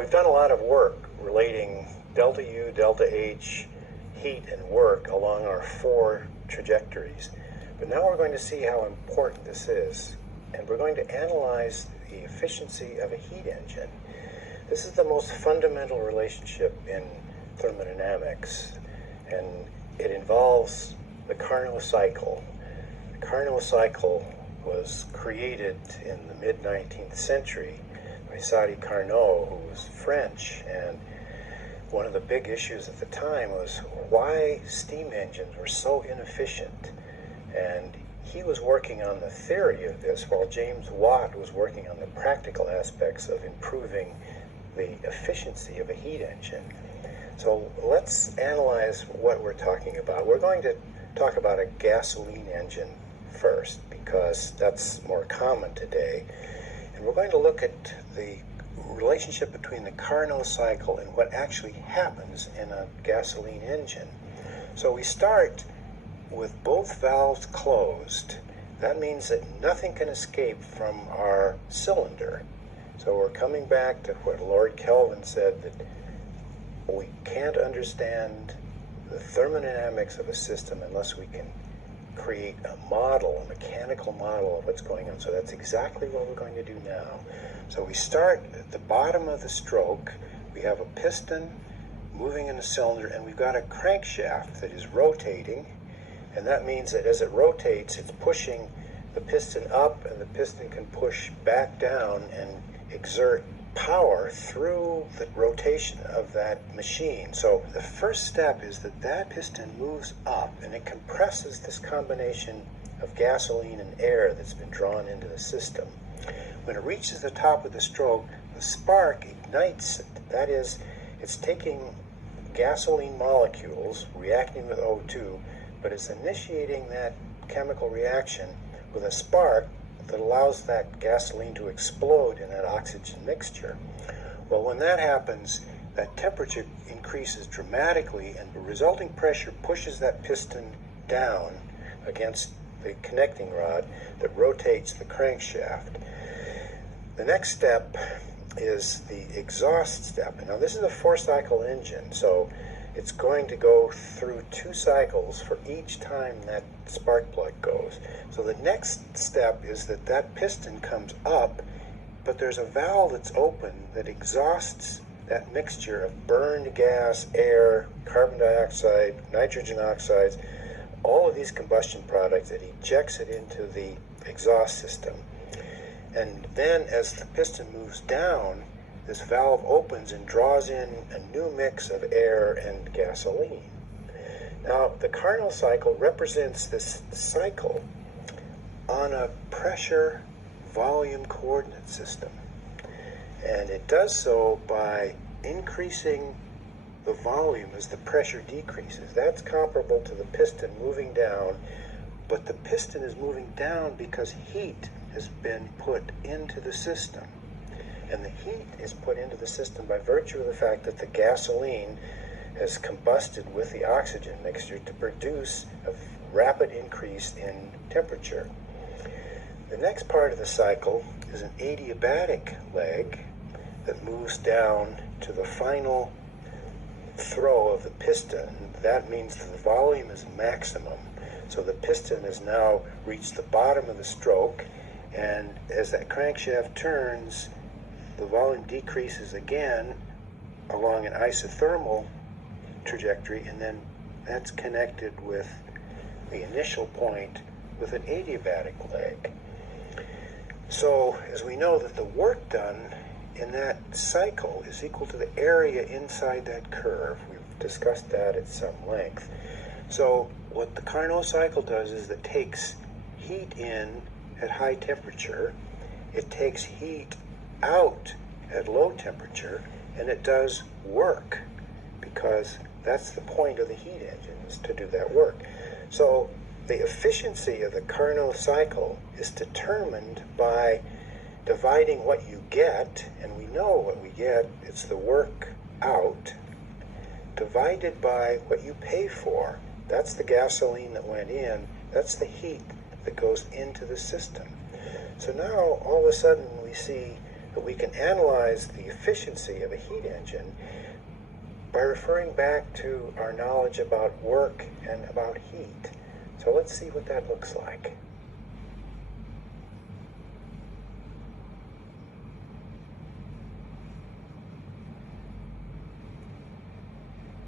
we've done a lot of work relating delta U, delta H, heat, and work along our four trajectories. But now we're going to see how important this is, and we're going to analyze the efficiency of a heat engine. This is the most fundamental relationship in thermodynamics, and it involves the Carnot cycle. The Carnot cycle was created in the mid-19th century by Carnot, who was French, and one of the big issues at the time was why steam engines were so inefficient. And he was working on the theory of this while James Watt was working on the practical aspects of improving the efficiency of a heat engine. So let's analyze what we're talking about. We're going to talk about a gasoline engine first because that's more common today. And we're going to look at the relationship between the Carnot cycle and what actually happens in a gasoline engine. So we start with both valves closed. That means that nothing can escape from our cylinder. So we're coming back to what Lord Kelvin said, that we can't understand the thermodynamics of a system unless we can create a model, a mechanical model of what's going on. So that's exactly what we're going to do now. So we start at the bottom of the stroke. We have a piston moving in a cylinder, and we've got a crankshaft that is rotating, and that means that as it rotates, it's pushing the piston up, and the piston can push back down and exert power through the rotation of that machine. So the first step is that that piston moves up and it compresses this combination of gasoline and air that's been drawn into the system. When it reaches the top of the stroke, the spark ignites it. That is, it's taking gasoline molecules reacting with O2, but it's initiating that chemical reaction with a spark that allows that gasoline to explode in that oxygen mixture. Well, when that happens, that temperature increases dramatically, and the resulting pressure pushes that piston down against the connecting rod that rotates the crankshaft. The next step is the exhaust step. Now, this is a 4-cycle engine, so it's going to go through 2 cycles for each time that spark plug goes. So the next step is that that piston comes up, but there's a valve that's open that exhausts that mixture of burned gas, air, carbon dioxide, nitrogen oxides, all of these combustion products. It ejects it into the exhaust system. And then as the piston moves down, this valve opens and draws in a new mix of air and gasoline. Now, the Carnot cycle represents this cycle on a pressure volume coordinate system. And it does so by increasing the volume as the pressure decreases. That's comparable to the piston moving down, but the piston is moving down because heat has been put into the system. And the heat is put into the system by virtue of the fact that the gasoline has combusted with the oxygen mixture to produce a rapid increase in temperature. The next part of the cycle is an adiabatic leg that moves down to the final throw of the piston. That means that the volume is maximum. So the piston has now reached the bottom of the stroke, and as that crankshaft turns, the volume decreases again along an isothermal trajectory, and then that's connected with the initial point with an adiabatic leg. So as we know that the work done in that cycle is equal to the area inside that curve. We've discussed that at some length. So what the Carnot cycle does is it takes heat in at high temperature, it takes heat out at low temperature, and it does work, because that's the point of the heat engine, is to do that work. So the efficiency of the Carnot cycle is determined by dividing what you get, and we know what we get, it's the work out, divided by what you pay for. That's the gasoline that went in, that's the heat that goes into the system. So now all of a sudden we see But we can analyze the efficiency of a heat engine by referring back to our knowledge about work and about heat. So let's see what that looks like.